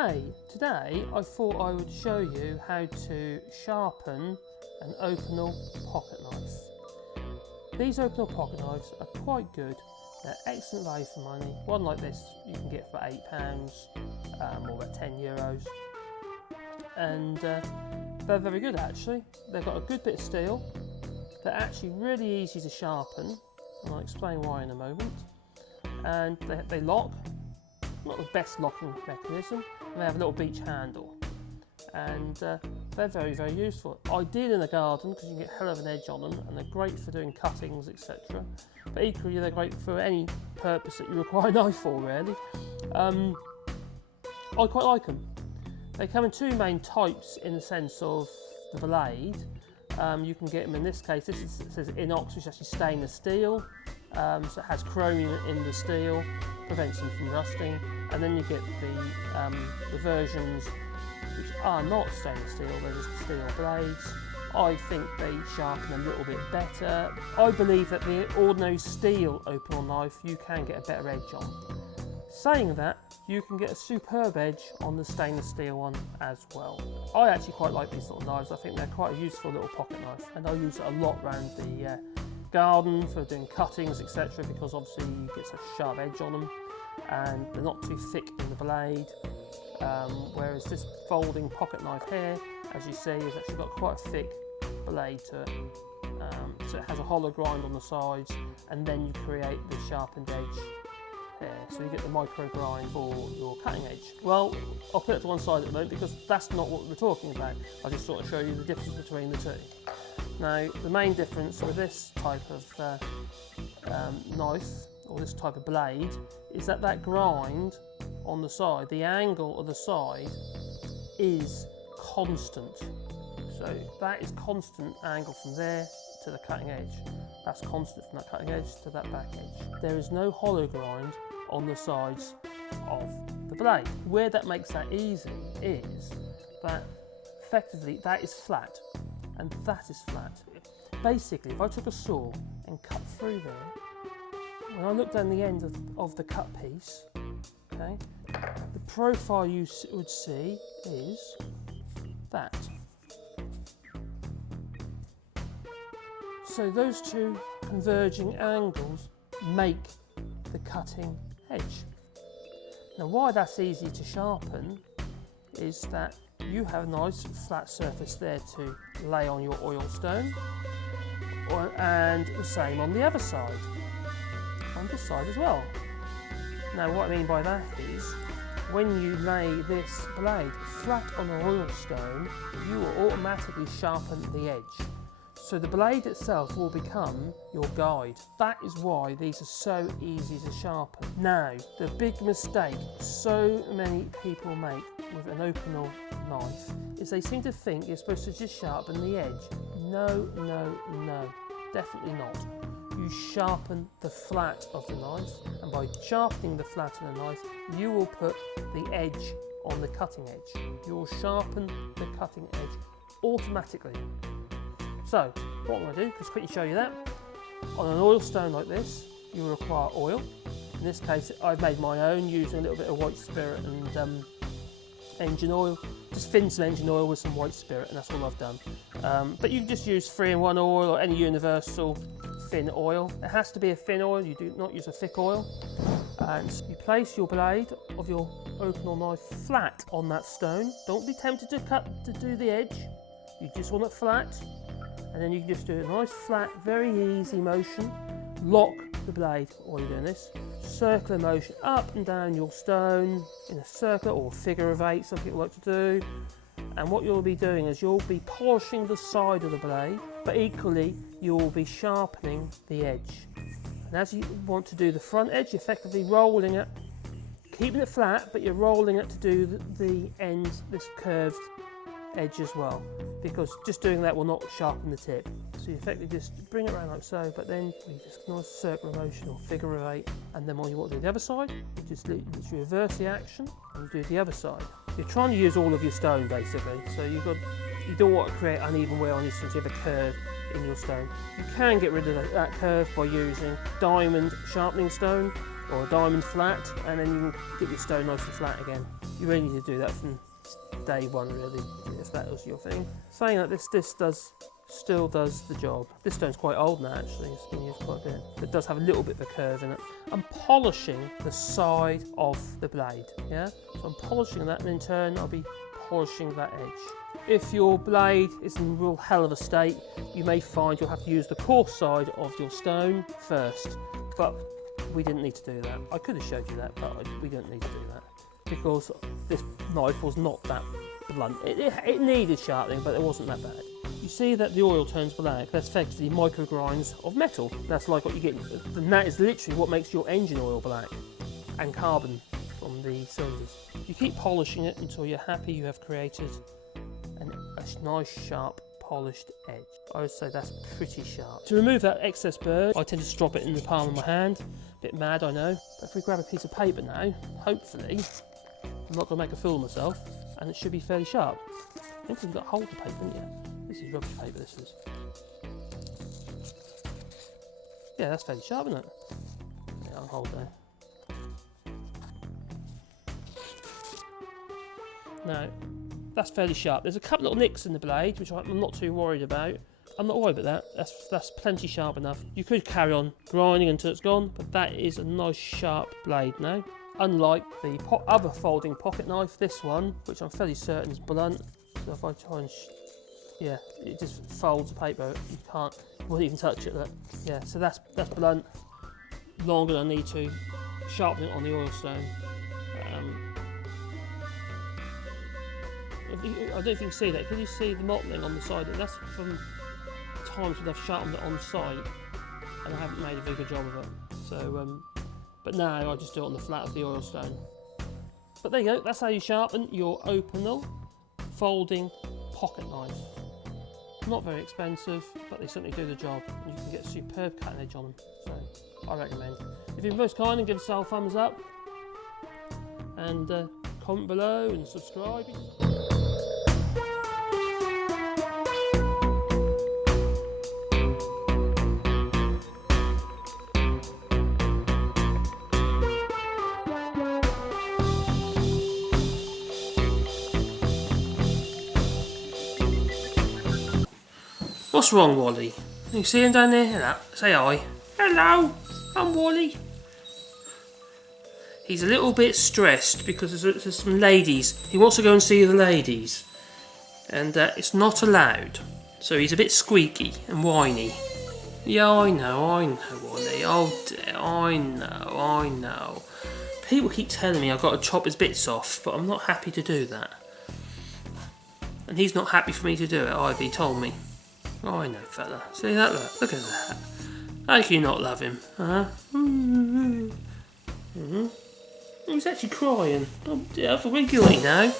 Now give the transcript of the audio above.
Okay, today I thought I would show you how to sharpen an Opinel pocket knife. These Opinel pocket knives are quite good. They're excellent value for money. One like this you can get for £8 or about €10, and they're very good actually. They've got a good bit of steel. They're actually really easy to sharpen, and I'll explain why in a moment. And they lock. Not the best locking mechanism, and they have a little beach handle, and they're very, very useful. Ideal in the garden because you can get a hell of an edge on them, and they're great for doing cuttings, etc. But equally they're great for any purpose that you require a knife for, really. I quite like them. They come in two main types in the sense of the blade. You can get them in this case, it says Inox, which is actually stainless steel, so it has chromium in the steel, prevents them from rusting, and then you get the versions which are not stainless steel, they're just steel blades. I think they sharpen a little bit better. I believe that the ordinary steel Opinel knife you can get a better edge on. Saying that, you can get a superb edge on the stainless steel one as well. I actually quite like these little knives. I think they're quite a useful little pocket knife, and I use it a lot around the garden for doing cuttings, etc., because obviously you get such a sharp edge on them and they're not too thick in the blade, whereas this folding pocket knife here, as you see, has actually got quite a thick blade to it, so it has a hollow grind on the sides, and then you create the sharpened edge there, so you get the micro grind for your cutting edge. Well, I'll put it to one side at the moment because that's not what we're talking about. I just sort of show you the difference between the two. Now, the main difference with this type of knife, or this type of blade, is that grind on the side, the angle of the side is constant. So that is constant angle from there to the cutting edge. That's constant from that cutting edge to that back edge. There is no hollow grind on the sides of the blade. Where that makes that easy is that effectively that is flat and that is flat. Basically, if I took a saw and cut through there, when I look down the end of the cut piece, okay, the profile you would see is that. So those two converging angles make the cutting edge. Now, why that's easy to sharpen is that you have a nice flat surface there to lay on your oil stone, and the same on the other side, on this side as well. Now, what I mean by that is, when you lay this blade flat on an oil stone, you will automatically sharpen the edge. So the blade itself will become your guide. That is why these are so easy to sharpen. Now, the big mistake so many people make with an Opinel knife is they seem to think you're supposed to just sharpen the edge. No, no, no, definitely not. You sharpen the flat of the knife, and by sharpening the flat of the knife, you will put the edge on the cutting edge. You will sharpen the cutting edge automatically. So, what I'm going to do, just quickly show you that. On an oil stone like this, you will require oil. In this case, I've made my own using a little bit of white spirit and engine oil. Just thin some engine oil with some white spirit, and that's all I've done. But you can just use 3-in-1 oil or any universal thin oil. It has to be a thin oil, you do not use a thick oil. And you place your blade of your Opinel knife flat on that stone. Don't be tempted to do the edge. You just want it flat. And then you can just do a nice flat, very easy motion. Lock the blade while you're doing this. Circular motion up and down your stone in a circle or figure of 8, some people like to do. And what you'll be doing is you'll be polishing the side of the blade, but equally you'll be sharpening the edge. And as you want to do the front edge, you're effectively rolling it, keeping it flat, but you're rolling it to do the end, this curved edge as well, because just doing that will not sharpen the tip. So you effectively just bring it around like so, but then you just nice circular motion or figure of 8, and then when you want to do the other side, you just reverse the action and you do the other side. You're trying to use all of your stone basically, so you don't want to create uneven wear on your stone, so you have a curve in your stone. You can get rid of that curve by using diamond sharpening stone or a diamond flat, and then you can get your stone nice and flat again. You really need to do that from day one, really, if that was your thing. Saying that, this still does the job. This stone's quite old now, actually. It's been used quite a bit. It does have a little bit of a curve in it. I'm polishing the side of the blade, yeah? So I'm polishing that, and in turn I'll be polishing that edge. If your blade is in real hell of a state, you may find you'll have to use the coarse side of your stone first, but we didn't need to do that. I could have showed you that, but we didn't need to do that because this knife was not that blunt. It needed sharpening, but it wasn't that bad. You see that the oil turns black. That's effectively micro grinds of metal. That's like what you get, and that is literally what makes your engine oil black, and carbon from the cylinders. You keep polishing it until you're happy you have created a nice sharp polished edge. I would say that's pretty sharp. To remove that excess burr, I tend to strop it in the palm of my hand. A bit mad, I know. But if we grab a piece of paper now, hopefully, I'm not going to make a fool of myself, and it should be fairly sharp. I think you've got to hold the paper, haven't you? This is rubber paper, this is. Yeah, that's fairly sharp, isn't it? Yeah, I'll hold there. Now, that's fairly sharp. There's a couple little nicks in the blade, which I'm not too worried about. I'm not worried about that. That's plenty sharp enough. You could carry on grinding until it's gone, but that is a nice sharp blade now. Unlike the other folding pocket knife, this one, which I'm fairly certain is blunt. So if I try and, yeah, it just folds the paper. You wouldn't even touch it. Look. Yeah, so that's blunt. Longer than I need to. Sharpen it on the oil stone. I don't know if you can see that. Can you see the mottling on the side? That's from times when I've sharpened it on the side and I haven't made a very good job of it. So, but now I just do it on the flat of the oil stone. But there you go. That's how you sharpen your Opinel folding pocket knife. Not very expensive, but they certainly do the job. And you can get a superb cutting edge on them. So I recommend. If you're most kind, and give us a thumbs up and comment below and subscribe. What's wrong, Wally? You see him down there? Hello. Say hi. Hello, I'm Wally. He's a little bit stressed because there's some ladies. He wants to go and see the ladies. And it's not allowed. So he's a bit squeaky and whiny. Yeah, I know, Wally. Oh dear, I know. People keep telling me I've got to chop his bits off, but I'm not happy to do that. And he's not happy for me to do it either, he told me. Oh, I know, fella. See that? Look at that. How can you not love him? Huh? He's actually crying. Oh dear, I feel really guilty now.